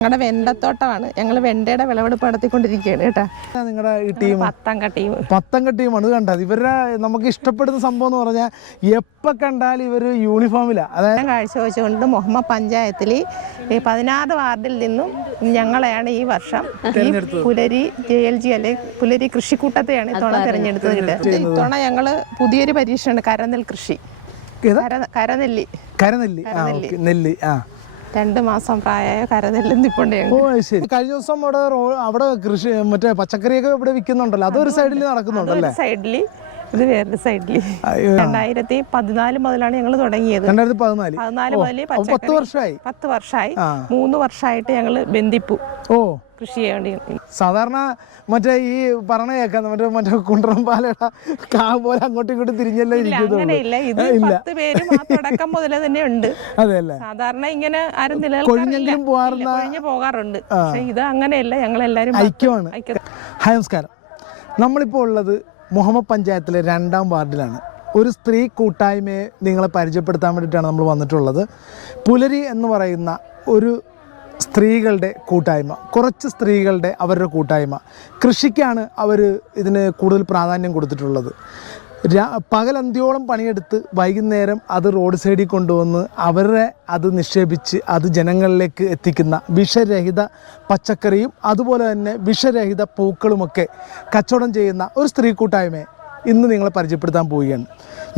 ഞങ്ങളുടെ വെണ്ടത്തോട്ടമാണ്. ഞങ്ങൾ വെണ്ടയുടെ വിളവെടുപ്പ് നടത്തിക്കൊണ്ടിരിക്കുകയാണ് കേട്ടോ. നിങ്ങളുടെ ഈ ടീം. പത്തംഗ ടീം. പത്തംഗ ടീമാണ് ഇത് കണ്ടത്. ഇവരുടെ നമുക്ക് ഇഷ്ടപ്പെടുന്ന സംഭവം എന്ന് പറഞ്ഞാൽ എപ്പോൾ കണ്ടാലും ഇവർ യൂണിഫോമിലാണ് അതായത് ഞാൻ കാഴ്ചവെച്ചുകൊണ്ട് മുഹമ്മദ് പഞ്ചായത്തിൽ ഈ പതിനാറ് വാർഡിൽ നിന്നും ഞങ്ങളെയാണ് ഈ വർഷം പുലരി ജെ എൽ ജി അല്ലെ പുലരി കൃഷിക്കൂട്ടത്തെയാണ് ഇത്തവണ തിരഞ്ഞെടുത്തത്. കേട്ടോ ഇത്തവണ ഞങ്ങൾ പുതിയൊരു പരീക്ഷയാണ് കരനെൽ കൃഷി. കരനെല്ലി. കരനെല്ലി. നെല്ലി ആ. രണ്ട് മാസം പ്രായമായ കരനെല്ലാം നിപ്പുണ്ട് ഓ അത് ശരി. കഴിഞ്ഞ ദിവസം അവിടെ റോ- അവിടെ കൃഷി മറ്റേ പച്ചക്കറിയൊക്കെ ഇവിടെ വിൽക്കുന്നുണ്ടല്ലോ. അതൊരു സൈഡിൽ നടക്കുന്നുണ്ടല്ലേ? സൈഡിൽ സൈഡിൽ ഇത് വേറൊരു. രണ്ടായിരത്തി പതിനാല് മുതലാണ് ഞങ്ങൾ തുടങ്ങിയത്. രണ്ടായിരത്തി പതിനാല്. പതിനാല് മുതൽ പത്ത് വർഷമായി പത്ത് വർഷമായി. മൂന്ന് വർഷമായിട്ട് ഞങ്ങൾ ബന്ധിപ്പു. ഓ. കൃഷി ചെയ്യേണ്ടി സാധാരണ മറ്റേ ഈ പറഞ്ഞ കേൾക്കാം മറ്റേ മറ്റേ കുണ്ടറം പാലയുടെ കാ പോലെ അങ്ങോട്ടും ഇങ്ങോട്ടും തിരിഞ്ഞല്ലേ അങ്ങനെയില്ല. ഇത്. പത്ത് പേര് തുടക്കം മുതലേ തന്നെ ഉണ്ട്. അതെ അല്ലേ? സാധാരണ ഇങ്ങനെ ആരും കൊഴിഞ്ഞെങ്കിലും പോകാറുന്ന- കൊഴിഞ്ഞു പോകാറുണ്ട്. പക്ഷെ ഇത് അങ്ങനെയല്ല. ഞങ്ങൾ എല്ലാരും ഐക്യമാണ്. ഐക്യ ഹായ് നമസ്കാരം. നമ്മളിപ്പോൾ ഉള്ളത് മുഹമ്മദ് പഞ്ചായത്തിലെ രണ്ടാം വാർഡിലാണ്. ഒരു സ്ത്രീ കൂട്ടായ്മയെ നിങ്ങളെ പരിചയപ്പെടുത്താൻ വേണ്ടിയിട്ടാണ് നമ്മൾ വന്നിട്ടുള്ളത്. പുലരി എന്ന് പറയുന്ന ഒരു സ്ത്രീകളുടെ കൂട്ടായ്മ കുറച്ച് സ്ത്രീകളുടെ അവരുടെ കൂട്ടായ്മ. കൃഷിക്കാണ് അവർ ഇതിന് കൂടുതൽ പ്രാധാന്യം കൊടുത്തിട്ടുള്ളത്. പകലന്ത്യോളം പണിയെടുത്ത് വൈകുന്നേരം അത് റോഡ് സൈഡിൽ കൊണ്ടുവന്ന് അവരെ അത് നിക്ഷേപിച്ച് അത് ജനങ്ങളിലേക്ക് എത്തിക്കുന്ന വിഷരഹിത പച്ചക്കറിയും അതുപോലെ തന്നെ വിഷരഹിത പൂക്കളുമൊക്കെ കച്ചവടം ചെയ്യുന്ന ഒരു സ്ത്രീ കൂട്ടായ്മയെ ഇന്ന് നിങ്ങളെ പരിചയപ്പെടുത്താൻ പോവുകയാണ്.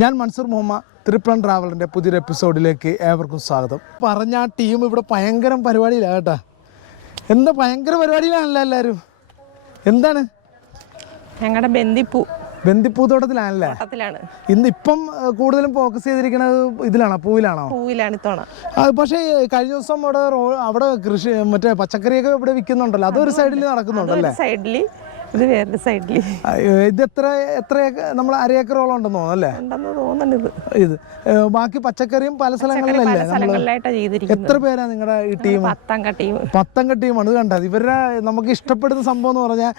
ഞാൻ മൻസൂർ മുഹമ്മദ് ത്രിപ്ലൺ ട്രാവലറിന്റെ പുതിയൊരു എപ്പിസോഡിലേക്ക് ഏവർക്കും സ്വാഗതം. പറഞ്ഞ ആ ടീം ഇവിടെ ഭയങ്കര പരിപാടിയിലാണ് കേട്ടോ. എന്താ ഭയങ്കര പരിപാടിയിലാണല്ലോ എല്ലാവരും എന്താണ്? ഞങ്ങളുടെ ബന്ധിപ്പു ബന്ദിപ്പൂത്തോട്ടത്തിലാണല്ലേ തോട്ടത്തിലാണ് ഇന്ന് ഇപ്പം കൂടുതലും ഫോക്കസ് ചെയ്തിരിക്കുന്നത് ഇതിലാണോ? പൂവിലാണോ? പൂവിലാണ് ഇത്തവണ. പക്ഷേ കഴിഞ്ഞ ദിവസം അവിടെ അവിടെ കൃഷി മറ്റേ പച്ചക്കറിയൊക്കെ ഇവിടെ വിൽക്കുന്നുണ്ടല്ലോ. അതൊരു സൈഡിൽ നടക്കുന്നുണ്ടല്ലേ? ഒരു ഇത് അയ്യോ, ഇത് എത്ര എത്ര നമ്മൾ അര ഏക്കറോളം ഉണ്ടെന്ന് തോന്നുന്നല്ലേ ഉണ്ടെന്ന് തോന്നുന്നുണ്ട് ഇത്. ബാക്കി പച്ചക്കറിയും പല സ്ഥലങ്ങളിലല്ലേ എത്ര പേരാ നിങ്ങളുടെ ഈ ടീം? പത്തംഗ ടീം. പത്തംഗ ടീമാണ് ഇത് കണ്ടത് ഇവരുടെ നമുക്ക് ഇഷ്ടപ്പെടുന്ന സംഭവം എന്ന് പറഞ്ഞാൽ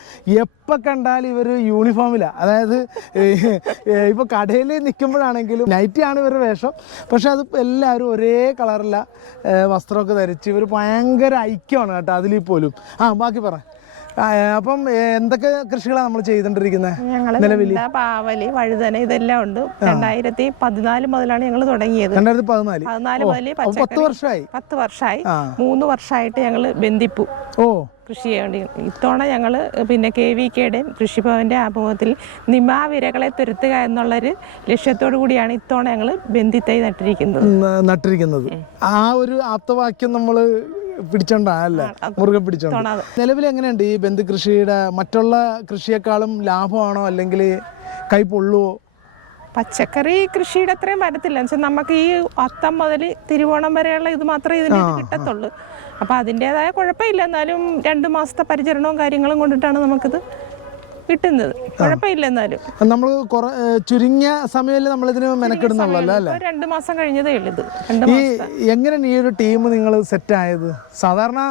എപ്പോൾ കണ്ടാലും ഇവർ യൂണിഫോമിലാണ് അതായത് ഇപ്പോൾ കടയിൽ നിൽക്കുമ്പോഴാണെങ്കിലും നൈറ്റിയാണ് ഇവരുടെ വേഷം. പക്ഷെ അത് എല്ലാവരും ഒരേ കളറിലാണ് വസ്ത്രമൊക്കെ ധരിച്ച് ഇവർ ഭയങ്കര ഐക്യമാണ് കേട്ടോ അതിൽ പോലും. ആ ബാക്കി പറ. അപ്പം എന്തൊക്കെ കൃഷികളാണ് നമ്മൾ ചെയ്തുകൊണ്ടിരിക്കുന്നത് ഞങ്ങൾ വെണ്ട, പാവൽ വഴുതന ഇതെല്ലാം ഉണ്ട്. രണ്ടായിരത്തി പതിനാല് മുതലാണ് ഞങ്ങൾ തുടങ്ങിയത്. രണ്ടായിരത്തി പതിനാല്. പതിനാല് മുതൽ പത്ത് വർഷമായി പത്ത് വർഷമായി. മൂന്ന് വർഷമായിട്ട് ഞങ്ങൾ ബന്ധിപ്പു ഓ. കൃഷി ചെയ്യേണ്ടി. ഇത്തവണ ഞങ്ങൾ പിന്നെ കെ വി കെയുടെയും കൃഷിഭവന്റെ ആഭിമുഖ്യത്തിൽ നിമാവിരകളെ തുരുത്തുക എന്നുള്ളൊരു ലക്ഷ്യത്തോടു കൂടിയാണ് ഇത്തവണ ഞങ്ങൾ ബന്ധിത്തൈ നട്ടിരിക്കുന്നത്. നട്ടിരിക്കുന്നത്. ആ ഒരു ആപ്തവാക്യം നമ്മൾ പിടിച്ചോണ്ടല്ലേ മുറുകെ പിടിച്ചോണ്ട്. നിലവിൽ എങ്ങനെയുണ്ട് ഈ ബന്ധു കൃഷിയുടെ മറ്റുള്ള കൃഷിയെക്കാളും ലാഭമാണോ അല്ലെങ്കിൽ കൈ പൊള്ളുവോ? പച്ചക്കറി കൃഷിയുടെ അത്രയും വരത്തില്ല. എന്ന് വെച്ചാൽ നമുക്ക് ഈ അത്തം മുതൽ തിരുവോണം വരെയുള്ള ഇത് മാത്രമേ ഇതിന് കിട്ടത്തുള്ളൂ. അപ്പോൾ അതിന്റെതായ കുഴപ്പമില്ല. എന്നാലും രണ്ട് മാസത്തെ പരിചരണവും കാര്യങ്ങളും കൊണ്ടിട്ടാണ് നമുക്കിത് കിട്ടുന്നത്. കുഴപ്പമില്ല എന്നാലും നമ്മൾ ചുരുങ്ങിയ സമയമല്ലേ നമ്മളിതിന് മെനക്കെടുന്നുള്ളല്ലോ അല്ലേ? രണ്ട് മാസം കഴിഞ്ഞതേ ഉള്ളത് ഈ എങ്ങനെയാണ് ഈ ഒരു ടീം നിങ്ങൾ സെറ്റ് ആയത് സാധാരണ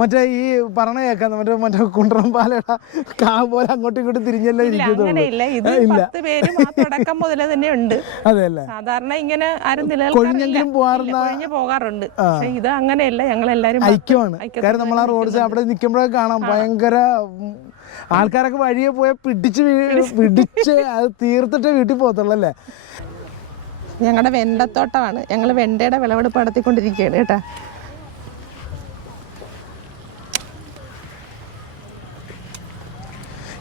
മറ്റേ ഈ പറഞ്ഞ കേൾക്കാം മറ്റേ മറ്റേ കുണ്ടറം പാലയുടെ കാ പോലെ അങ്ങോട്ടും ഇങ്ങോട്ടും തിരിഞ്ഞല്ലേ തുടക്കം മുതലേ തന്നെ ഉണ്ട്. അതെല്ലേ സാധാരണ ഇങ്ങനെ ആരും കൊഴിഞ്ഞെങ്കിലും കൊഴിഞ്ഞു പോകാറുണ്ട്. പക്ഷെ ഇത് അങ്ങനെയല്ല. ഞങ്ങൾ എല്ലാരും ഐക്യമാണ് കാരണം നമ്മൾ ആ റോഡ് അവിടെ നിൽക്കുമ്പോഴൊക്കെ കാണാം ഭയങ്കര ആൾക്കാരൊക്കെ വഴിയെ പോയ പിടിച്ച് പിടിച്ച് അത് തീർത്തിട്ട് വീട്ടിൽ പോകത്തുള്ളൂ അല്ലേ? ഞങ്ങളുടെ വെണ്ടത്തോട്ടമാണ്. ഞങ്ങൾ വെണ്ടയുടെ വിളവെടുപ്പ് നടത്തിക്കൊണ്ടിരിക്കുകയാണ് കേട്ടാ.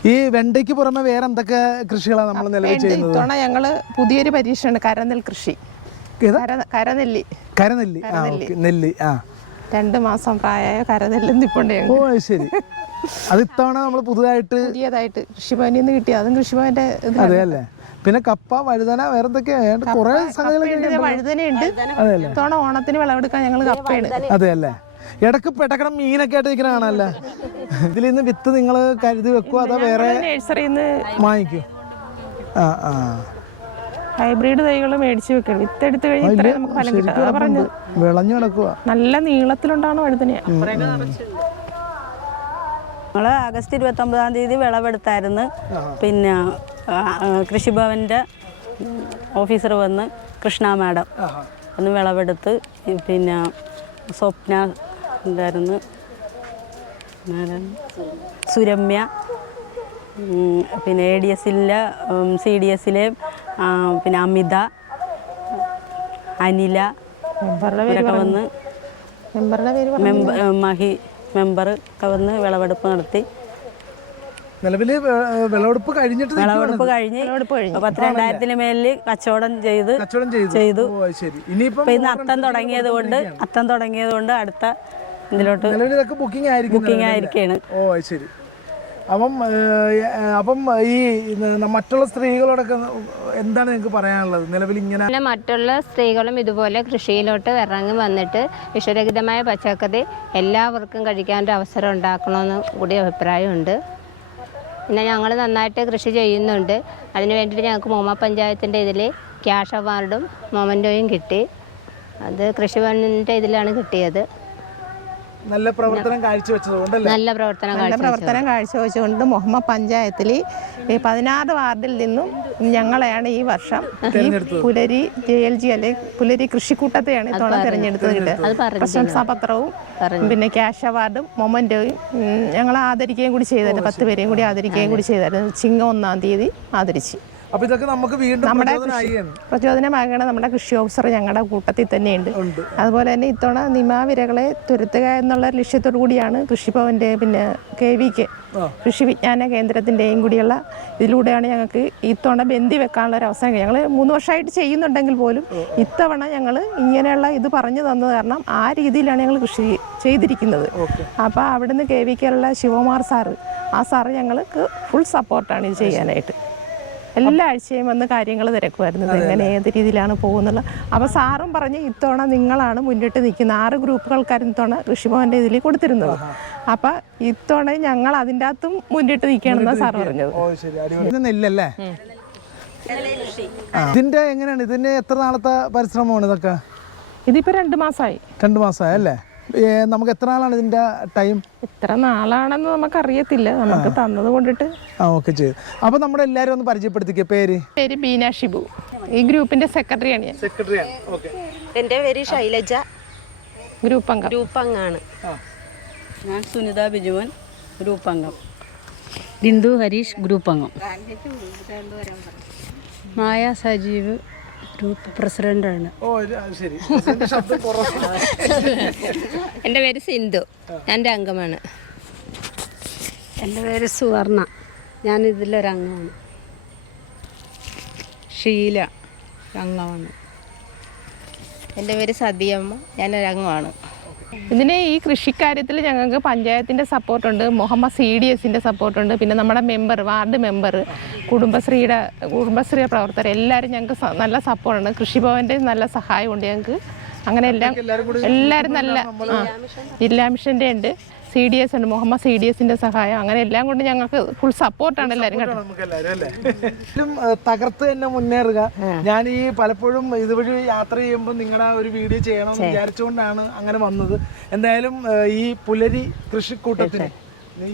ഈ വെണ്ടയ്ക്ക് പുറമെ വേറെ എന്തൊക്കെ കൃഷികളാണ് നമ്മൾ നിലവിൽ ചെയ്യുന്നത്? ഇത്തവണ ഞങ്ങൾ പുതിയൊരു പരീക്ഷയാണ് കരനെൽ കൃഷി. കരനെല്ലി. കരനെല്ലി. നെല്ലി ആ. രണ്ട് മാസം പ്രായമായ കരനെല്ലും നിപ്പുണ്ട് ഓ ശരി. അത് ഇത്തവണ നമ്മൾ പുതുതായിട്ട് പുതിയതായിട്ട് കൃഷിഭവനിൽ നിന്ന് കിട്ടി. അതും കൃഷിഭവന്റെ അതെ അല്ലേ? പിന്നെ കപ്പ വഴുതന വേറെ എന്തൊക്കെയാ കുറെ സംഗതികളൊക്കെ വഴുതനയുണ്ട്. ഇത്തവണ ഓണത്തിന് വിളവെടുക്കാൻ ഞങ്ങൾ കപ്പയാണ് അതെ അല്ലേ? ഇടയ്ക്ക് പെട്ടക്കണം മീനൊക്കെ ആയിട്ട് നിൽക്കണ കാണാല്ലേ ഇതിൽ നിന്ന് വിത്ത് നിങ്ങൾ കരുതി വെക്കുവോ? അതോ വേറെ വാങ്ങിക്കും നിന്ന് വാങ്ങിക്കോ? ആ ആ. ഹൈബ്രിഡ് തൈകൾ മേടിച്ച് വെക്കണം. വിത്തെടുത്ത് എടുത്തു ഇത്രയും നമുക്ക് ഫലം കിട്ടും. പറഞ്ഞത്. വിളഞ്ഞു കിടക്കുക നല്ല നീളത്തിലുണ്ടാണ് വഴുതന ഞങ്ങൾ ആഗസ്റ്റ് ഇരുപത്തൊമ്പതാം തീയതി വിളവെടുത്തായിരുന്നു. പിന്നെ കൃഷിഭവന്റെ ഓഫീസർ വന്ന് കൃഷ്ണ മാഡം ഒന്ന് വിളവെടുത്ത് പിന്നെ സ്വപ്ന എന്തായിരുന്നു? സുരമ്യ പിന്നെ എ ഡി എസിലെ സി ഡി എസിലെ പിന്നെ അമിത അനില ഇവരൊക്കെ വന്ന് മെമ്പറുടെ പേര് മഹി മെമ്പർ ഒക്കെ വന്ന് വിളവെടുപ്പ് നടത്തി. നിലവിൽ വിളവെടുപ്പ് കഴിഞ്ഞിട്ട് വിളവെടുപ്പ് കഴിഞ്ഞ്. പത്ത് രണ്ടായിരത്തിന് മേലിൽ കച്ചവടം ചെയ്ത് കച്ചവടം ചെയ്തു. ശരി. ഇനിയിപ്പം ഇപ്പൊ ഇന്ന് അത്തം തുടങ്ങിയത് കൊണ്ട് അത്തം തുടങ്ങിയത് കൊണ്ട് അടുത്ത ഇതിലോട്ട് ബുക്കിംഗ് ആയിരിക്കും ബുക്കിംഗ് ആയിരിക്കാണ്. ഓ ശരി. അപ്പം അപ്പം ഈ മറ്റുള്ള സ്ത്രീകളോടൊക്കെ എന്താണ് നിങ്ങൾക്ക് പറയാനുള്ളത്? നിലവിൽ ഇങ്ങനെ മറ്റുള്ള സ്ത്രീകളും ഇതുപോലെ കൃഷിയിലോട്ട് ഇറങ്ങി വന്നിട്ട് വിഷരഹിതമായ പച്ചക്കറി എല്ലാവർക്കും കഴിക്കാൻ ഒരു അവസരം ഉണ്ടാക്കണമെന്ന് കൂടി അഭിപ്രായമുണ്ട്. പിന്നെ ഞങ്ങൾ നന്നായിട്ട് കൃഷി ചെയ്യുന്നുണ്ട്. അതിന് വേണ്ടിയിട്ട് ഞങ്ങൾക്ക് മോമ പഞ്ചായത്തിന്റെ ഇതിൽ ക്യാഷ് അവാർഡും മൊമന്റോയും കിട്ടി. അത് കൃഷിഭവനിന്റെ ഇതിലാണ് കിട്ടിയത്. നല്ല പ്രവർത്തനം കാഴ്ചവെച്ചത് കൊണ്ടല്ലേ നല്ല പ്രവർത്തനം നല്ല പ്രവർത്തനം കാഴ്ചവെച്ചുകൊണ്ട് മുഹമ്മദ് പഞ്ചായത്തിൽ ഈ പതിനാറ് വാർഡിൽ നിന്നും ഞങ്ങളെയാണ് ഈ വർഷം ഈ പുലരി ജെ എൽ ജി അല്ലെ പുലരി കൃഷിക്കൂട്ടത്തെയാണ് ഇത്തവണ തിരഞ്ഞെടുത്തത്. അത് പറഞ്ഞു പ്രശംസാപത്രവും പിന്നെ ക്യാഷ് അവാർഡും മൊമെന്റോയും ഞങ്ങൾ ആദരിക്കുകയും കൂടി ചെയ്തായിരുന്നു പത്ത് പേരെയും കൂടി ആദരിക്കുകയും കൂടി ചെയ്തായിരുന്നു. ചിങ്ങ ഒന്നാം തീയതി ആദരിച്ച്. അപ്പൊ ഇതൊക്കെ നമുക്ക് വീണ്ടും നമ്മുടെ പ്രചോദനമാകണ നമ്മുടെ കൃഷി ഓഫീസർ ഞങ്ങളുടെ കൂട്ടത്തിൽ തന്നെയുണ്ട്. അതുപോലെ തന്നെ ഇത്തവണ നിമാവിരകളെ തുരത്തുക എന്നുള്ള ലക്ഷ്യത്തോടു കൂടിയാണ് കൃഷിഭവന്റെ പിന്നെ കെ വി കെ കൃഷി വിജ്ഞാന കേന്ദ്രത്തിന്റെയും കൂടിയുള്ള ഇതിലൂടെയാണ് ഞങ്ങൾക്ക് ഇത്തവണ ബന്ദി വെക്കാനുള്ള ഒരു അവസരം ഞങ്ങൾ മൂന്ന് വർഷമായിട്ട് ചെയ്യുന്നുണ്ടെങ്കിൽ പോലും ഇത്തവണ ഞങ്ങൾ ഇങ്ങനെയുള്ള ഇത് പറഞ്ഞു തന്നത് കാരണം ആ രീതിയിലാണ് ഞങ്ങൾ കൃഷി ചെയ്തിരിക്കുന്നത്. അപ്പോൾ അവിടുന്ന് കെ വി കെയുള്ള ശിവകുമാർ സാറ് ആ സാറ് ഞങ്ങൾക്ക് ഫുൾ സപ്പോർട്ടാണ് ഇത് ചെയ്യാനായിട്ട്. എല്ലാ ആഴ്ചയും വന്ന് കാര്യങ്ങൾ തിരക്കുമായിരുന്നു. എങ്ങനെ ഏത് രീതിയിലാണ് പോകുന്നത് അപ്പോൾ സാറും പറഞ്ഞ് ഇത്തവണ നിങ്ങളാണ് മുന്നിട്ട് നിൽക്കുന്ന ആറ് ഗ്രൂപ്പുകൾക്കായിരുന്നു ഇത്തവണ ഋഷിഭവന്റെ ഇതിൽ കൊടുത്തിരുന്നത്. അപ്പം ഇത്തവണ ഞങ്ങൾ അതിന്റെ അകത്തും മുന്നിട്ട് നിൽക്കണമെന്ന് സാർ പറഞ്ഞത്. ഇതിന്റെ എങ്ങനെയാണ്? ഇതിന്റെ എത്ര നാളത്തെ പരിശ്രമമാണ് ഇതൊക്കെ? ഇതിപ്പോൾ രണ്ട് മാസമായി. രണ്ട് മാസമായി അല്ലേ? നമുക്ക് എത്ര നാളാണ് ഇതിന്റെ ടൈം? എത്ര നാളാണെന്ന് നമുക്കറിയത്തില്ല. നമുക്ക് തന്നത് കൊണ്ടിട്ട് ഓക്കെ ചെയ്തു. അപ്പൊ നമ്മുടെ എല്ലാരും ഒന്ന് പരിചയപ്പെടുത്തിക്ക. പേര്? പേര് ബീന ഷിബു. ഈ ഗ്രൂപ്പിന്റെ സെക്രട്ടറിയാണ് ഞാൻ. Secretary okay. എന്റെ പേര് ശൈലജ. ഗ്രൂപ്പ് അംഗം ഗ്രൂപ്പ് അംഗാണ് ഞാൻ സുനിത ബിജുമൻ ഗ്രൂപ്പ് അംഗം ബിന്ദു ഹരീഷ് ഗ്രൂപ്പ് അംഗം മായ സജീവ് ഗ്രൂപ്പ് പ്രസിഡന്റാണ്. ഓ ശരി. എന്റെ പേര് സിന്ധു. ഞാൻ എന്റെ അംഗമാണ്. എന്റെ പേര് സുവർണ. ഞാൻ ഇതിലൊരംഗമാണ്. ഷീല അംഗമാണ്. എന്റെ പേര് സതിയമ്മ. ഞാനൊരു അംഗമാണ് ഇതിന് ഈ കൃഷിക്കാര്യത്തിൽ ഞങ്ങൾക്ക് പഞ്ചായത്തിന്റെ സപ്പോർട്ടുണ്ട് മുഹമ്മദ് സി ഡി എസിന്റെ സപ്പോർട്ടുണ്ട് പിന്നെ നമ്മുടെ മെമ്പർ വാർഡ് മെമ്പർ കുടുംബശ്രീയുടെ കുടുംബശ്രീ പ്രവർത്തകർ എല്ലാവരും ഞങ്ങൾക്ക് നല്ല സപ്പോർട്ടുണ്ട് കൃഷിഭവന്റെ നല്ല സഹായമുണ്ട് ഞങ്ങൾക്ക്. അങ്ങനെ എല്ലാം എല്ലാവരും നല്ല ആ ജില്ലാ മിഷന്റെ ഉണ്ട് സി ഡി എസ് ഉണ്ട് മുഹമ്മദ് സി ഡി എസിന്റെ സഹായം അങ്ങനെ എല്ലാം കൊണ്ട് ഞങ്ങൾക്ക് ഫുൾ സപ്പോർട്ടാണ് എല്ലാവരും കേട്ടോ. തകർത്ത് തന്നെ മുന്നേറുക. ഞാൻ ഈ പലപ്പോഴും ഇതുവഴി യാത്ര ചെയ്യുമ്പോൾ നിങ്ങളുടെ ഒരു വീഡിയോ ചെയ്യണമെന്ന് വിചാരിച്ചുകൊണ്ടാണ് അങ്ങനെ വന്നത്. എന്തായാലും ഈ പുലരി കൃഷിക്കൂട്ടത്തിന്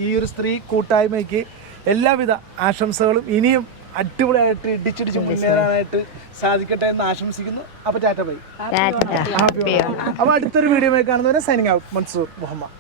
ഈ ഒരു സ്ത്രീ കൂട്ടായ്മയ്ക്ക് എല്ലാവിധ ആശംസകളും ഇനിയും അടിപൊളിയായിട്ട് ഇടിച്ചിടിച്ച് മുന്നേറാനായിട്ട് സാധിക്കട്ടെ എന്ന് ആശംസിക്കുന്നു. അപ്പൊ ടാറ്റ ബൈ. ഹാപ്പി അപ്പൊ അടുത്തൊരു വീഡിയോ കാണുന്നവരെ സൈനിങ് ഔട്ട് മൻസൂർ മുഹമ്മദ്.